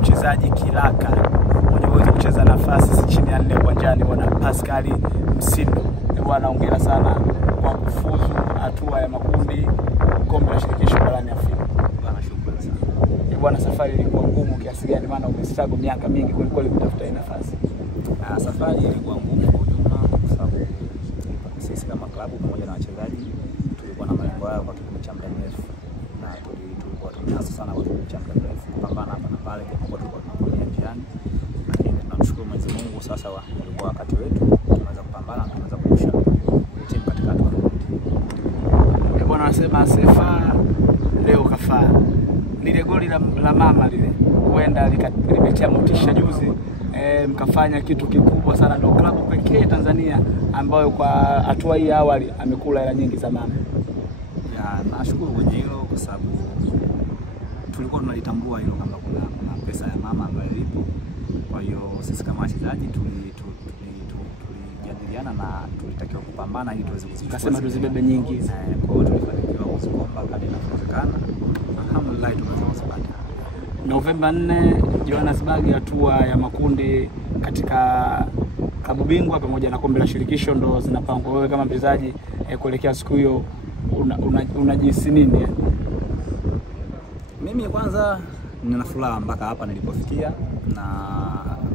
mchezaji kiraka mwenye uwezo kucheza nafasi si chini ya 4 uwanjani, bwana Pascal Msindo. Bwana hongera sana kwa kufuzu hatua ya makundi kombe la shirikisho barani Afrika. Bwana shukrani sana. Bwana, safari ilikuwa ngumu kiasi gani, maana umestago miaka mingi kweli kutafuta hii nafasi? Safari ilikuwa ngumu kwa ujumla kwa sababu sisi kama klabu pamoja na wachezaji tulikuwa na malengo yao kwa kipindi cha muda mrefu, na tulikuwa tumeanza sana kwa kipindi cha muda mrefu kupambana hapa na pale, kwa tulikuwa tunakuja njiani, lakini tunamshukuru Mwenyezi Mungu, sasa ulikuwa wakati wetu, tunaweza kupambana na tunaweza kushusha timu katika hatua. Bwana anasema Sefa leo kafaa. Lile goli la mama lile huenda limetia motisha juzi, mkafanya kitu kikubwa sana. Ndio klabu pekee Tanzania ambayo kwa hatua hii awali amekula hela nyingi za mama. Nashukuru kwenye hilo kwa sababu tulikuwa tunalitambua hilo kama kuna pesa ya mama ambayo ipo. Kwa hiyo sisi kama wachezaji tulijadiliana na tulitakiwa kupambana ili tuweze kuzichukua. Kasema tuzibebe nyingi. Kwa hiyo tulifanikiwa kuzikomba kadri inavyowezekana. Alhamdulillah tumeweza kuzipata. Novemba 4 Johannesburg, hatua ya makundi katika klabu bingwa pamoja na kombe la shirikisho ndo zinapangwa. Wewe kama mchezaji kuelekea siku hiyo unajihisi nini? Mimi kwanza nina furaha mpaka hapa nilipofikia, na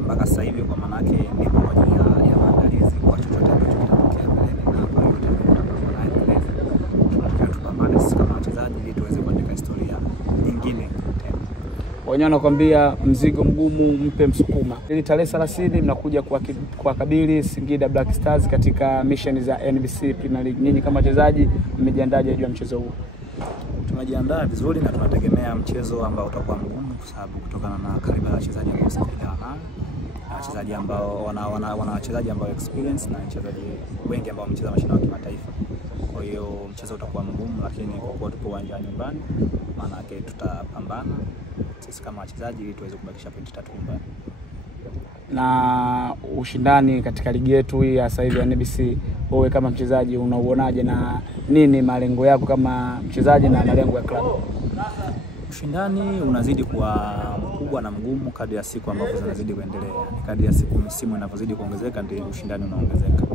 mpaka sasa hivi kwa maana yake nipo kwa ajili ya maandalizi kwa chochote ambacho kitatokea mbele, na kwa yote tunataka tupambane sisi kama wachezaji ili tuweze kuandika historia nyingine tena. Wenyewe wanakuambia mzigo mgumu mpe msukuma. Ili tarehe 30 mnakuja kuwakabili Singida Black Stars katika mission za NBC Premier League. Nyinyi kama wachezaji mmejiandaje juu ya mchezo huu? Tumejiandaa vizuri na tunategemea mchezo ambao utakuwa mgumu kwa sababu kutokana na karibu ya wachezaji ambao Singida wanao, wachezaji ambao wana wachezaji ambao experience na wachezaji wengi ambao wamecheza mashindano ya kimataifa. Kwa hiyo mchezo utakuwa mgumu, lakini kwa kuwa tupo uwanjani nyumbani, maana yake tutapambana sisi kama wachezaji ili tuweze kubakisha pointi 3 nyumbani. Na ushindani katika ligi yetu hii ya sasa hivi ya NBC, wewe kama mchezaji unauonaje, na nini malengo yako kama mchezaji na malengo ya klabu? Ushindani unazidi kuwa mkubwa na mgumu kadri ya siku ambazo zinazidi kuendelea. Kadri ya siku msimu inavyozidi kuongezeka ndio ushindani unaongezeka.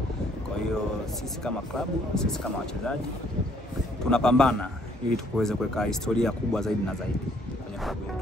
Kwa hiyo sisi kama klabu, sisi kama wachezaji tunapambana ili tuweze kuweka historia kubwa zaidi na zaidi kwenye klabu yetu.